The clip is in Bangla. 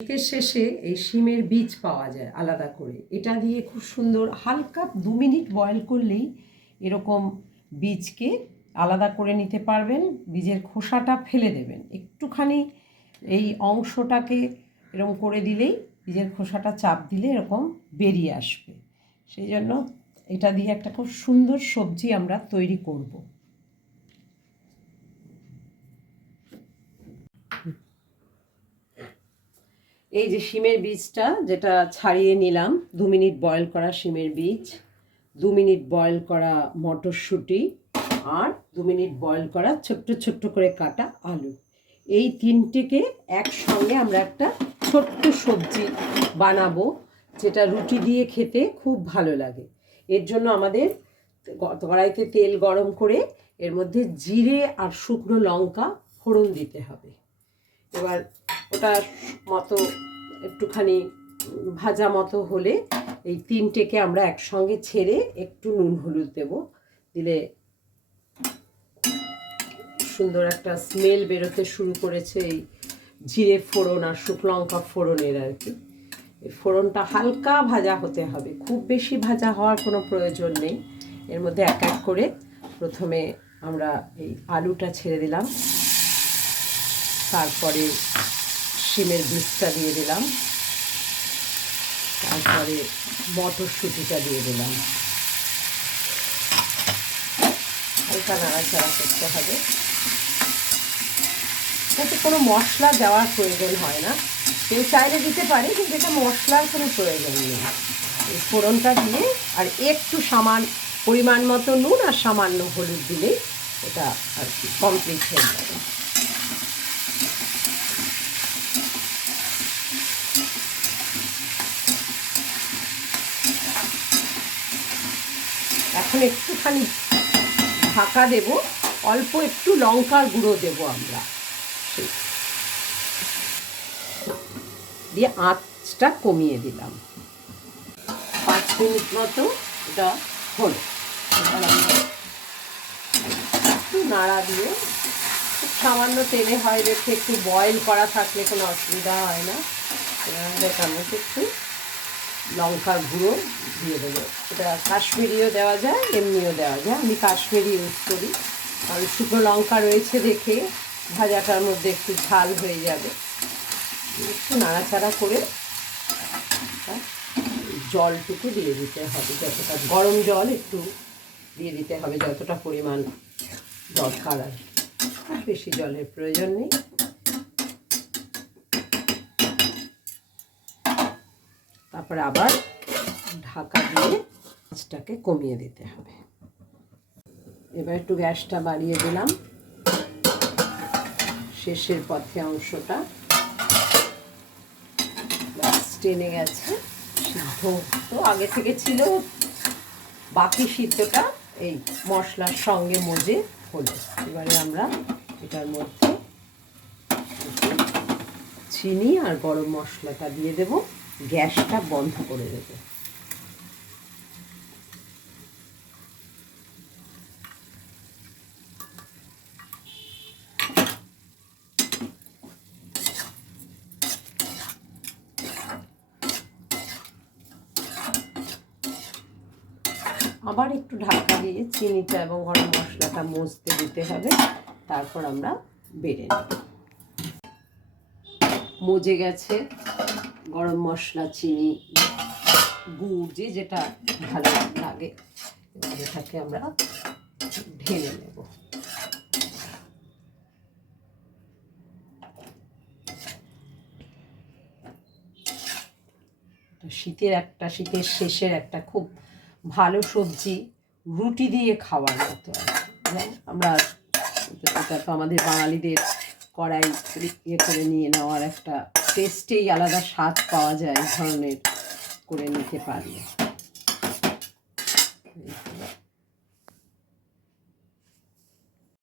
শীতের শেষে এই শিমের বীজ পাওয়া যায় আলাদা করে, এটা দিয়ে খুব সুন্দর হালকা 2 মিনিট বয়েল করলেই এরকম বীজকে আলাদা করে নিতে পারবেন। বীজের খোসাটা ফেলে দেবেন, একটুখানি এই অংশটাকে এরকম করে দিলেই বীজের খোসাটা চাপ দিলে এরকম বেরিয়ে আসবে। সেই জন্য এটা দিয়ে একটা খুব সুন্দর সবজি আমরা তৈরি করব। এই যে শিমের বীজটা যেটা ছাড়িয়ে নিলাম, 2 মিনিট বয়েল করা শিমের বীজ, 2 মিনিট বয়েল করা মটরশুঁটি আর 2 মিনিট বয়েল করা ছোট্ট ছোট্ট করে কাটা আলু, এই তিনটেকে একসঙ্গে আমরা একটা ছোট্ট সবজি বানাবো, যেটা রুটি দিয়ে খেতে খুব ভালো লাগে। এর জন্য আমাদের কড়াইতে তেল গরম করে এর মধ্যে জিরে আর শুকনো লঙ্কা ফোড়ন দিতে হবে। এবার ওটা মতো একটুখানি ভাজা মতো হলে এই তিনটেকে আমরা একসঙ্গে ছেড়ে একটু নুন হলুদ দেব, দিলে সুন্দর একটা স্মেল বেরোতে শুরু করেছে এই জিরে ফোড়ন আর শুকনো লঙ্কা ফোড়নের আর কি। এই ফোড়নটা হালকা ভাজা হতে হবে, খুব বেশি ভাজা হওয়ার কোনো প্রয়োজন নেই। এর মধ্যে এক এক করে প্রথমে আমরা এই আলুটা ছেড়ে দিলাম, তারপরে শিমের বীজটা দিয়ে দিলাম, তারপরে মটরশুঁটিটা দিয়ে দিলাম, হালকা নাড়াচাড়া করতে হবে। এতে কোনো মশলা দেওয়ার প্রয়োজন হয় না, কেউ চাইলে দিতে পারে, কিন্তু এটা মশলার কোনো প্রয়োজন নেই। এই ফোড়নটা দিয়ে আর একটু পরিমাণ মতো নুন আর সামান্য হলুদ দিলেই এটা আর কি কমপ্লিট হয়ে যাবে। এখন একটুখানি ঢাকা দেব, অল্প একটু লঙ্কার গুঁড়ো দেব আমরা, দিয়ে আঁচটা কমিয়ে দিলাম। 5 মিনিট মতো এটা হলো, একটু নাড়া দিয়ে খুব সামান্য তেলে হয় দেখে, একটু বয়েল করা থাকলে কোনো অসুবিধা হয় না। এটার মধ্যে একটু লঙ্কার গুঁড়ো দিয়ে দেবো, এটা কাশ্মীরিও দেওয়া যায়, এমনিও দেওয়া যায়। আমি কাশ্মীরি ইউজ করি, কারণ শুকনো লঙ্কা রয়েছে দেখে ভাজাটার মধ্যে একটু ঝাল হয়ে যাবে। একটু নাড়াচাড়া করে জলটুকু দিয়ে দিতে হবে, যতটা গরম জল একটু দিয়ে দিতে হবে, যতটা পরিমাণ দরকার, আর বেশি জলের প্রয়োজন নেই। তারপরে আবার ঢাকা দিয়ে আঁচটাকে কমিয়ে দিতে হবে। এবার একটু গ্যাসটা বাড়িয়ে দিলাম, শেষের পথে অংশটা টেনে গেছে, সিদ্ধ তো আগে থেকে ছিল, বাকি সিদ্ধটা এই মশলার সঙ্গে মজে হলো। এবারে আমরা এটার মধ্যে চিনি আর গরম মশলাটা দিয়ে দেব, গ্যাসটা বন্ধ করে দেব। আবার একটু ঢাকা দিয়ে চিনিটা এবং গরম মশলাটা মজতে দিতে হবে, তারপর আমরা বেড়ে নেব। মজে গেছে গরম মশলা, চিনি, গুড়, যেটা ভালো লাগে। এবার এটাকে আমরা ঢেলে নেব। শীতের শেষের একটা খুব ভালো সবজি, রুটি দিয়ে খাওয়ার মতো। আমরা এটা তো আমাদের বাঙালিদের কড়াই ইয়ে করে নিয়ে নেওয়ার একটা টেস্টেই আলাদা, স্বাদ পাওয়া যায় এই ধরনের করে নিতে পারলে।